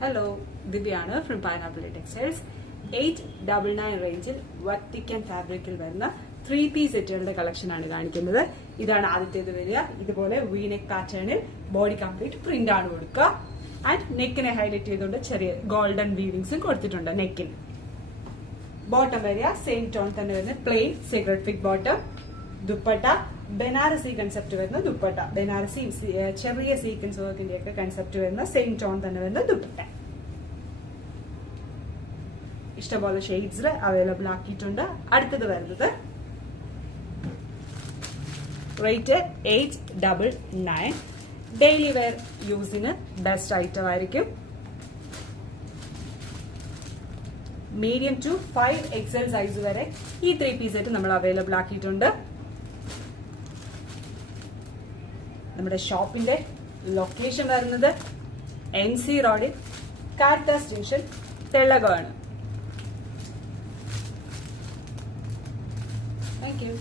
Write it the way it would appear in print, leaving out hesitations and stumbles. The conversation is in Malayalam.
Hello, Divyana from Pineapple Textiles. 899 റേഞ്ചിൽ വത്തിക്കൻ ഫാബ്രിക്കിൽ വരുന്ന 3-piece സെറ്റുകളുടെ കളക്ഷൻ ആണ് കാണിക്കുന്നത്. ഇതാണ് ആദ്യത്തേത് വരിക. ഇതുപോലെ വീനെക്ക് പാറ്റേണിൽ ബോഡി കംപ്ലീറ്റ് പ്രിന്റ് ആണ് കൊടുക്കുക. ആൻഡ് നെക്കിനെ ഹൈലൈറ്റ് ചെയ്തുകൊണ്ട് ചെറിയ ഗോൾഡൻ വീവിങ്സും കൊടുത്തിട്ടുണ്ട് നെക്കിൽ. ബോട്ടം വരിക സെയിം ടോൺ തന്നെ വരുന്ന plain cigarette fit bottom. Dupatta Banarasi concept വരുന്ന ദുപ്പട്ട, ബനാറസി ചെറിയ സീക്വൻസ് വർക്കിന്റെ ഒക്കെ കൺസെപ്റ്റ് വരുന്ന സെയിം ടോൺ തന്നെ വരുന്ന ദുപ്പട്ട. ഇഷ്ടംപോലെ ഷെയ്ഡ്സിൽ അവൈലബിൾ ആക്കിയിട്ടുണ്ട്. അടുത്തത് വരുന്നത് റേറ്റ് 899. ഡെയിലി വെയർ യൂസിന് ബെസ്റ്റ് ഐറ്റം ആയിരിക്കും. മീഡിയം ടു 5XL സൈസ് വരെ ഈ 3-piece സെറ്റ് നമ്മൾ അവൈലബിൾ ആക്കിയിട്ടുണ്ട്. നമ്മുടെ ഷോപ്പിന്റെ ലൊക്കേഷൻ വരുന്നത് NC റോഡിൽ കാരിത്താസ് ജംഗ്ഷൻ, തെള്ളകമാണ്. Thank you.